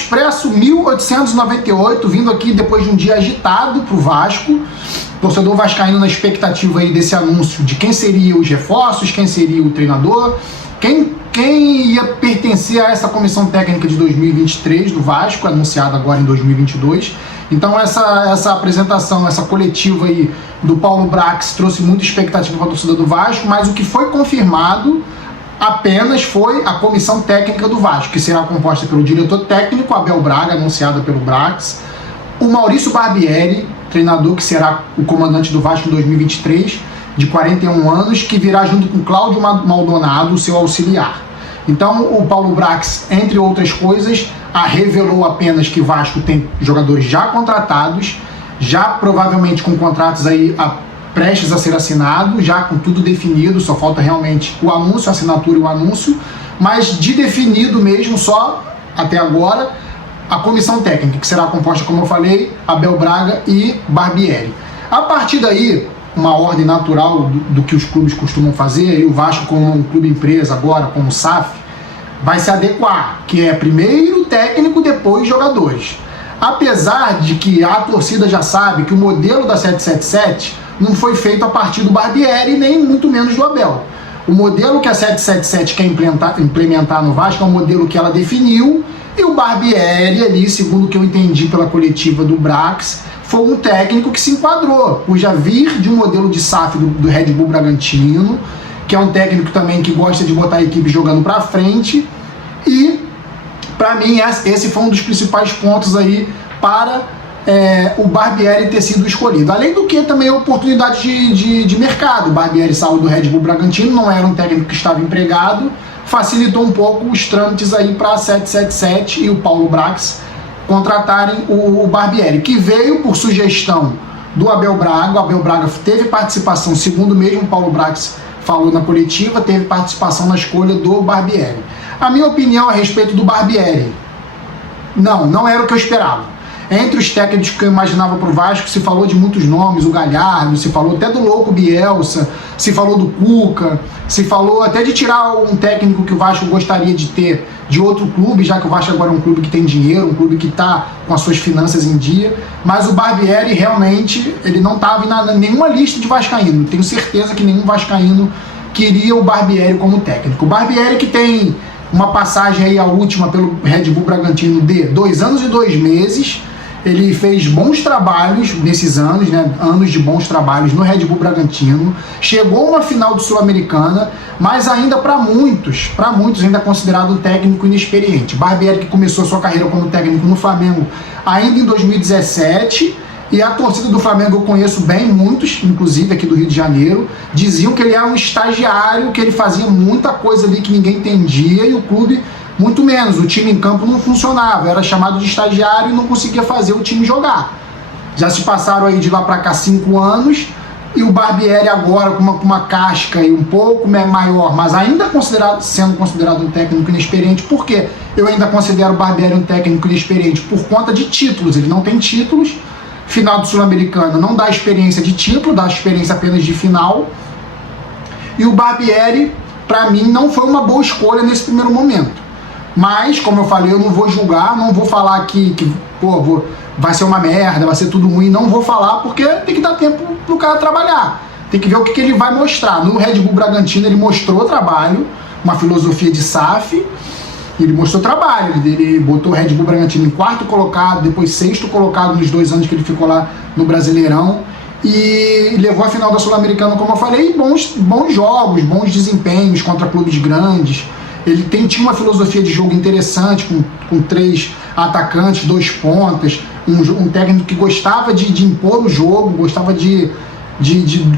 Expresso 1898, vindo aqui depois de um dia agitado para o Vasco. Torcedor vascaíno na expectativa aí desse anúncio de quem seria os reforços, quem seria o treinador, quem ia pertencer a essa comissão técnica de 2023 do Vasco, anunciada agora em 2022. Então essa apresentação, essa coletiva aí do Paulo Brax trouxe muita expectativa para a torcida do Vasco, mas o que foi confirmado apenas foi a comissão técnica do Vasco, que será composta pelo diretor técnico Abel Braga, anunciada pelo Brax, o Maurício Barbieri, treinador que será o comandante do Vasco em 2023, de 41 anos, que virá junto com Cláudio Maldonado, seu auxiliar. Então o Paulo Brax, entre outras coisas, revelou apenas que o Vasco tem jogadores já contratados, já provavelmente com contratos aí prestes a ser assinado, já com tudo definido, só falta realmente o anúncio, a assinatura e o anúncio, mas de definido mesmo só, até agora, a comissão técnica, que será composta, como eu falei, Abel Braga e Barbieri. A partir daí, uma ordem natural do que os clubes costumam fazer, e o Vasco, como um clube empresa agora, como SAF, vai se adequar, que é primeiro técnico, depois jogadores. Apesar de que a torcida já sabe que o modelo da 777 não foi feito a partir do Barbieri, nem muito menos do Abel. O modelo que a 777 quer implementar no Vasco é um modelo que ela definiu, e o Barbieri ali, segundo o que eu entendi pela coletiva do Brax, foi um técnico que se enquadrou, por já vir de um modelo de SAF do Red Bull Bragantino, que é um técnico também que gosta de botar a equipe jogando para frente, e para mim esse foi um dos principais pontos aí para o Barbieri ter sido escolhido. Além do que também a oportunidade de mercado. O Barbieri saiu do Red Bull Bragantino, não era um técnico que estava empregado, facilitou um pouco os trâmites aí para a 777 e o Paulo Brax contratarem o Barbieri, que veio por sugestão do Abel Braga. O Abel Braga teve participação, segundo mesmo o Paulo Brax falou na coletiva, teve participação na escolha do Barbieri. A minha opinião a respeito do Barbieri, não era o que eu esperava. Entre os técnicos que eu imaginava para o Vasco, se falou de muitos nomes, o Galhardo, se falou até do louco Bielsa, se falou do Cuca, se falou até de tirar um técnico que o Vasco gostaria de ter de outro clube, já que o Vasco agora é um clube que tem dinheiro, um clube que está com as suas finanças em dia, mas o Barbieri realmente ele não estava em nenhuma lista de vascaíno. Tenho certeza que nenhum vascaíno queria o Barbieri como técnico. O Barbieri que tem uma passagem aí, a última, pelo Red Bull Bragantino de 2 anos e 2 meses, ele fez bons trabalhos nesses anos, né? Anos de bons trabalhos no Red Bull Bragantino, chegou a uma final do Sul-Americana, mas ainda para muitos ainda é considerado um técnico inexperiente. Barbieri que começou sua carreira como técnico no Flamengo ainda em 2017, e a torcida do Flamengo eu conheço bem, muitos, inclusive aqui do Rio de Janeiro, diziam que ele era um estagiário, que ele fazia muita coisa ali que ninguém entendia, e o clube muito menos, o time em campo não funcionava, era chamado de estagiário e não conseguia fazer o time jogar. Já se passaram aí de lá para cá 5 anos, e o Barbieri agora com uma casca aí um pouco maior, mas ainda sendo considerado um técnico inexperiente. Por quê? Eu ainda considero o Barbieri um técnico inexperiente por conta de títulos, ele não tem títulos, final do Sul-Americano não dá experiência de título, dá experiência apenas de final, e o Barbieri, para mim, não foi uma boa escolha nesse primeiro momento. Mas, como eu falei, eu não vou julgar, não vou falar que vai ser uma merda, vai ser tudo ruim, não vou falar, porque tem que dar tempo pro cara trabalhar. Tem que ver o que ele vai mostrar. No Red Bull Bragantino ele mostrou trabalho, uma filosofia de SAF, ele mostrou trabalho, ele botou o Red Bull Bragantino em 4º colocado, depois 6º colocado nos 2 anos que ele ficou lá no Brasileirão, e levou a final da Sul-Americana, como eu falei, bons jogos, bons desempenhos contra clubes grandes. Ele tinha uma filosofia de jogo interessante, com 3 atacantes, 2 pontas, um técnico que gostava de impor o jogo, gostava de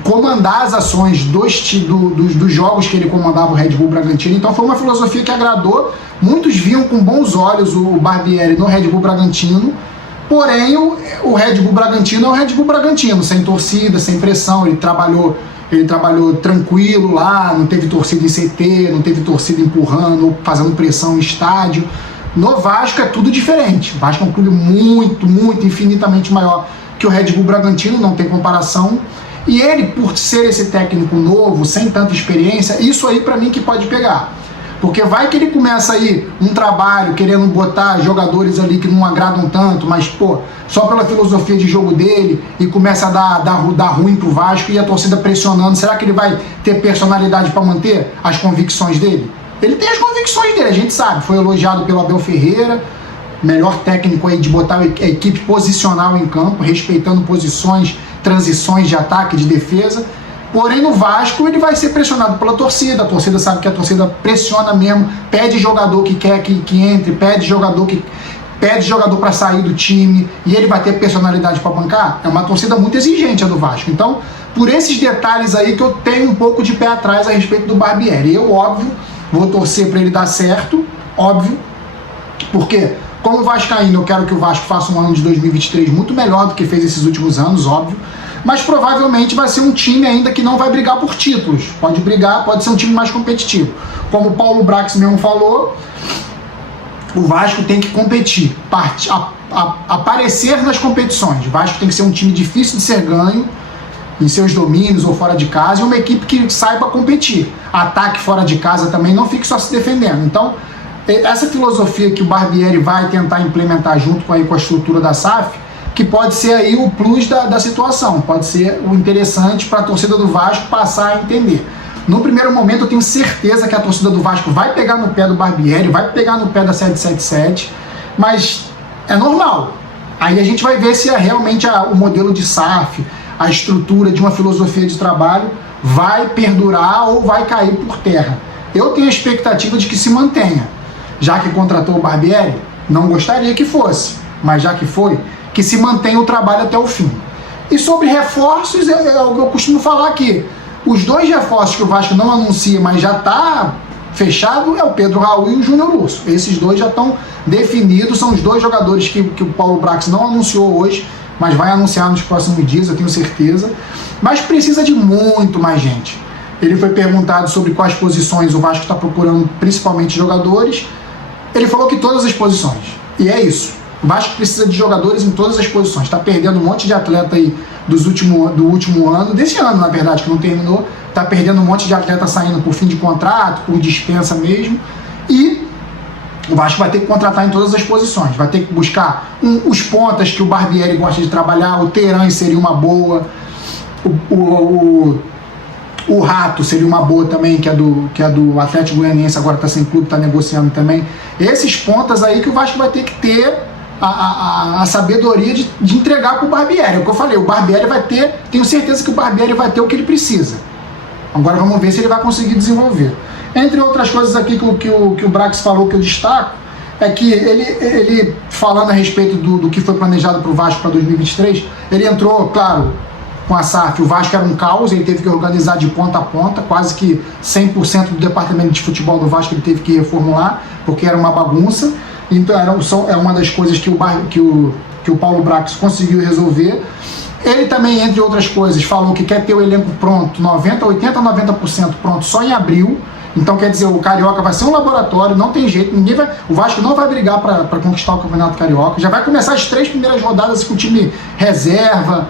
comandar as ações dos jogos que ele comandava o Red Bull Bragantino. Então foi uma filosofia que agradou, muitos viam com bons olhos o Barbieri no Red Bull Bragantino, porém o Red Bull Bragantino é o Red Bull Bragantino, sem torcida, sem pressão. Ele trabalhou tranquilo lá, não teve torcida em CT, não teve torcida empurrando, fazendo pressão em estádio. No Vasco é tudo diferente. O Vasco é um clube muito, infinitamente maior que o Red Bull Bragantino, não tem comparação. E ele, por ser esse técnico novo, sem tanta experiência, isso aí para mim que pode pegar. Porque vai que ele começa aí um trabalho querendo botar jogadores ali que não agradam tanto, mas, pô, só pela filosofia de jogo dele e começa a dar ruim pro Vasco e a torcida pressionando. Será que ele vai ter personalidade para manter as convicções dele? Ele tem as convicções dele, a gente sabe. Foi elogiado pelo Abel Ferreira, melhor técnico aí de botar a equipe posicional em campo, respeitando posições, transições de ataque, de defesa. Porém, no Vasco, ele vai ser pressionado pela torcida. A torcida sabe que a torcida pressiona mesmo, pede jogador que quer que entre, pede jogador para sair do time, e ele vai ter personalidade para bancar. É uma torcida muito exigente a do Vasco. Então, por esses detalhes aí que eu tenho um pouco de pé atrás a respeito do Barbieri. Eu, óbvio, vou torcer para ele dar certo, óbvio, porque como vascaíno eu quero que o Vasco faça um ano de 2023 muito melhor do que fez esses últimos anos, óbvio, mas provavelmente vai ser um time ainda que não vai brigar por títulos. Pode brigar, pode ser um time mais competitivo. Como o Paulo Brax mesmo falou, o Vasco tem que competir, aparecer nas competições. O Vasco tem que ser um time difícil de ser ganho em seus domínios ou fora de casa, e uma equipe que saiba competir. Ataque fora de casa também, não fique só se defendendo. Então, essa filosofia que o Barbieri vai tentar implementar junto com a estrutura da SAF, que pode ser aí o plus da situação, pode ser o interessante para a torcida do Vasco passar a entender. No primeiro momento eu tenho certeza que a torcida do Vasco vai pegar no pé do Barbieri, vai pegar no pé da 777, mas é normal. Aí a gente vai ver se realmente o modelo de SAF, a estrutura de uma filosofia de trabalho vai perdurar ou vai cair por terra. Eu tenho a expectativa de que se mantenha. Já que contratou o Barbieri, não gostaria que fosse, mas já que foi, que se mantenha o trabalho até o fim. E sobre reforços, é o que eu costumo falar aqui. Os dois reforços que o Vasco não anuncia, mas já está fechado, é o Pedro Raul e o Júnior Urso. Esses dois já estão definidos, são os dois jogadores que o Paulo Brax não anunciou hoje, mas vai anunciar nos próximos dias, eu tenho certeza. Mas precisa de muito mais gente. Ele foi perguntado sobre quais posições o Vasco está procurando, principalmente jogadores. Ele falou que todas as posições. E é isso. O Vasco precisa de jogadores em todas as posições. Está perdendo um monte de atleta aí do último ano, desse ano, na verdade, que não terminou. Está perdendo um monte de atleta saindo por fim de contrato, por dispensa mesmo. E o Vasco vai ter que contratar em todas as posições. Vai ter que buscar os pontas que o Barbieri gosta de trabalhar. O Teran seria uma boa. O Rato seria uma boa também, que é do Atlético Goianiense, agora está sem clube, está negociando também. Esses pontas aí que o Vasco vai ter que ter a sabedoria de entregar para o Barbieri. É o que eu falei, o Barbieri vai ter, tenho certeza que o Barbieri vai ter o que ele precisa. Agora vamos ver se ele vai conseguir desenvolver. Entre outras coisas aqui que o Brax falou que eu destaco, é que ele falando a respeito do que foi planejado para o Vasco para 2023, ele entrou, claro, com a SAF, o Vasco era um caos, ele teve que organizar de ponta a ponta, quase que 100% do departamento de futebol do Vasco ele teve que reformular, porque era uma bagunça. Então é uma das coisas que o Paulo Brax conseguiu resolver. Ele também, entre outras coisas, falou que quer ter o elenco pronto, 80-90% pronto só em abril. Então quer dizer, o Carioca vai ser um laboratório, não tem jeito, o Vasco não vai brigar para conquistar o Campeonato Carioca. Já vai começar as 3 primeiras rodadas com o time reserva,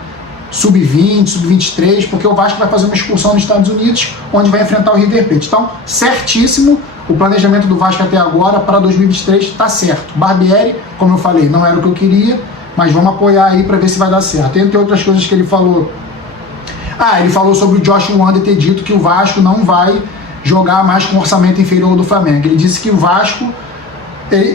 sub-20, sub-23, porque o Vasco vai fazer uma excursão nos Estados Unidos, onde vai enfrentar o River Plate. Então, certíssimo, o planejamento do Vasco até agora, para 2023, está certo. Barbieri, como eu falei, não era o que eu queria, mas vamos apoiar aí para ver se vai dar certo. Entre outras coisas que ele falou. Ele falou sobre o Josh Wander ter dito que o Vasco não vai jogar mais com orçamento inferior ao do Flamengo. Ele disse que o Vasco...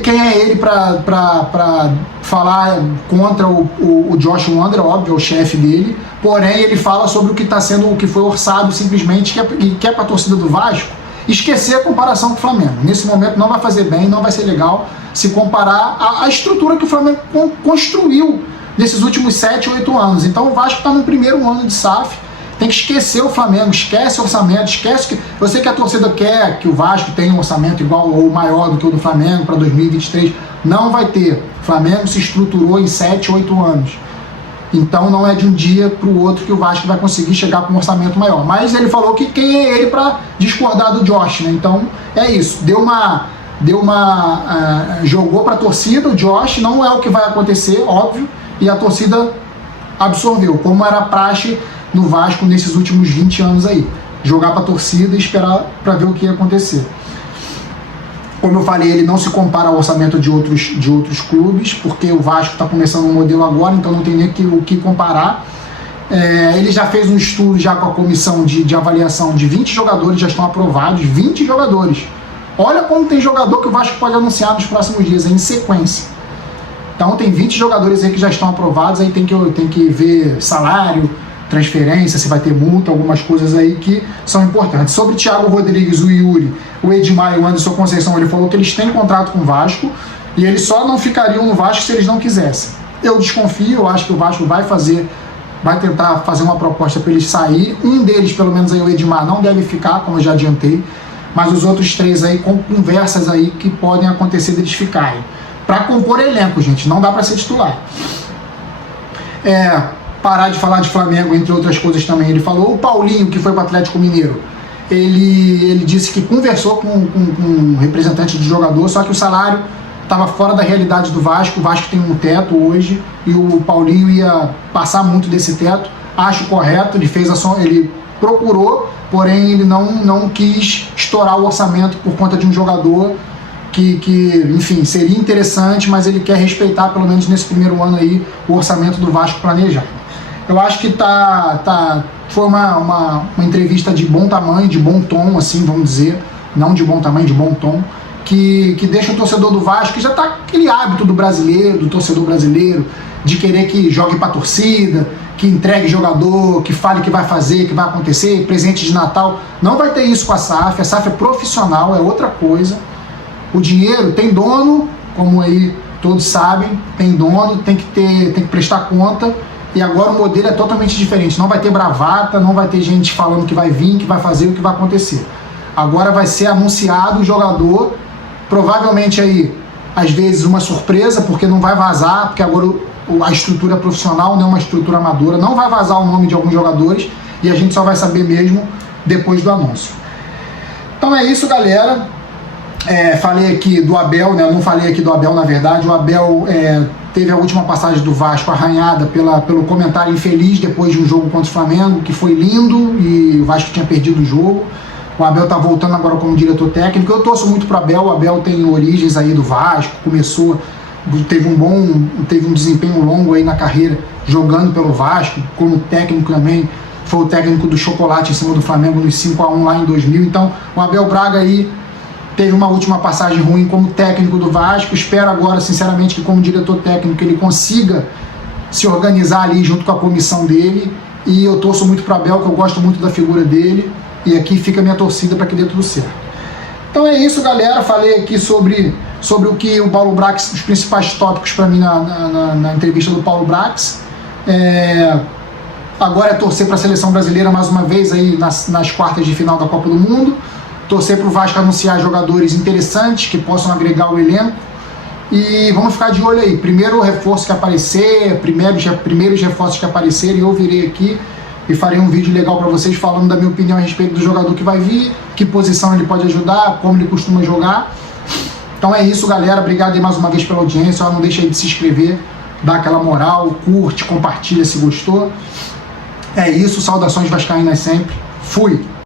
Quem é ele para falar contra o Josh Wander? Óbvio, é o chefe dele. Porém, ele fala sobre o que foi orçado simplesmente, que é para a torcida do Vasco esquecer a comparação com o Flamengo. Nesse momento não vai fazer bem, não vai ser legal se comparar a estrutura que o Flamengo construiu nesses últimos 7, 8 anos. Então o Vasco está no primeiro ano de SAF, tem que esquecer o Flamengo, esquece o orçamento, esquece que... Eu sei que a torcida quer que o Vasco tenha um orçamento igual ou maior do que o do Flamengo para 2023. Não vai ter. O Flamengo se estruturou em 7, 8 anos. Então não é de um dia para o outro que o Vasco vai conseguir chegar com um orçamento maior. Mas ele falou que quem é ele para discordar do Josh, né? Então é isso. Jogou para a torcida, o Josh, não é o que vai acontecer, óbvio, e a torcida absorveu, como era praxe no Vasco nesses últimos 20 anos aí. Jogar para a torcida e esperar para ver o que ia acontecer. Como eu falei, ele não se compara ao orçamento de outros clubes, porque o Vasco está começando um modelo agora, então não tem nem o que comparar. Ele já fez um estudo já com a comissão de avaliação de 20 jogadores, já estão aprovados, 20 jogadores. Olha como tem jogador que o Vasco pode anunciar nos próximos dias, em sequência. Então tem 20 jogadores aí que já estão aprovados, aí tem que ver salário, transferência, se vai ter multa, algumas coisas aí que são importantes. Sobre o Thiago Rodrigues, o Yuri, o Edmar e o Anderson Conceição, ele falou que eles têm contrato com o Vasco e eles só não ficariam no Vasco se eles não quisessem. Eu desconfio, eu acho que o Vasco vai tentar fazer uma proposta para eles sair. Um deles, pelo menos aí o Edmar, não deve ficar, como eu já adiantei, mas os outros 3 aí com conversas aí que podem acontecer deles ficarem. Para compor elenco, gente, não dá para ser titular. Parar de falar de Flamengo, entre outras coisas também. Ele falou, o Paulinho, que foi para o Atlético Mineiro, ele disse que conversou com um representante de jogador, só que o salário estava fora da realidade do Vasco. O Vasco tem um teto hoje e o Paulinho ia passar muito desse teto. Acho correto, ele procurou, porém ele não quis estourar o orçamento por conta de um jogador que, enfim, seria interessante, mas ele quer respeitar, pelo menos nesse primeiro ano aí, o orçamento do Vasco planejado. Eu acho que foi uma entrevista de bom tamanho, de bom tom, assim, vamos dizer, não de bom tamanho, de bom tom, que deixa o torcedor do Vasco, que já está aquele hábito do torcedor brasileiro, de querer que jogue para a torcida, que entregue jogador, que fale que vai fazer, que vai acontecer, presente de Natal. Não vai ter isso com a SAF é profissional, é outra coisa. O dinheiro tem dono, como aí todos sabem, tem dono, tem que prestar conta, e agora o modelo é totalmente diferente. Não vai ter bravata, não vai ter gente falando que vai vir, que vai fazer, o que vai acontecer. Agora vai ser anunciado o jogador, provavelmente aí, às vezes uma surpresa, porque não vai vazar, porque agora a estrutura profissional não é uma estrutura amadora, não vai vazar o nome de alguns jogadores, e a gente só vai saber mesmo depois do anúncio. Então é isso, galera. Falei aqui do Abel, né? Eu não falei aqui do Abel, na verdade. O Abel teve a última passagem do Vasco arranhada pelo comentário infeliz depois de um jogo contra o Flamengo, que foi lindo e o Vasco tinha perdido o jogo. O Abel está voltando agora como diretor técnico. Eu torço muito para o Abel. O Abel tem origens aí do Vasco, teve um desempenho longo aí na carreira jogando pelo Vasco, como técnico também. Foi o técnico do chocolate em cima do Flamengo nos 5-1 lá em 2000. Então o Abel Braga aí teve uma última passagem ruim como técnico do Vasco. Espero agora, sinceramente, que como diretor técnico ele consiga se organizar ali junto com a comissão dele. E eu torço muito para o Abel, que eu gosto muito da figura dele. E aqui fica a minha torcida para que dê tudo certo. Então é isso, galera. Falei aqui sobre o que o Paulo Brax, os principais tópicos para mim na entrevista do Paulo Brax. Agora é torcer para a seleção brasileira mais uma vez aí nas quartas de final da Copa do Mundo. Torcer para o Vasco anunciar jogadores interessantes que possam agregar o elenco. E vamos ficar de olho aí. Primeiro reforço que aparecer, primeiros reforços que aparecerem, eu virei aqui e farei um vídeo legal para vocês falando da minha opinião a respeito do jogador que vai vir, que posição ele pode ajudar, como ele costuma jogar. Então é isso, galera. Obrigado aí mais uma vez pela audiência. Não deixe aí de se inscrever, dá aquela moral, curte, compartilha se gostou. É isso. Saudações vascaínas sempre. Fui!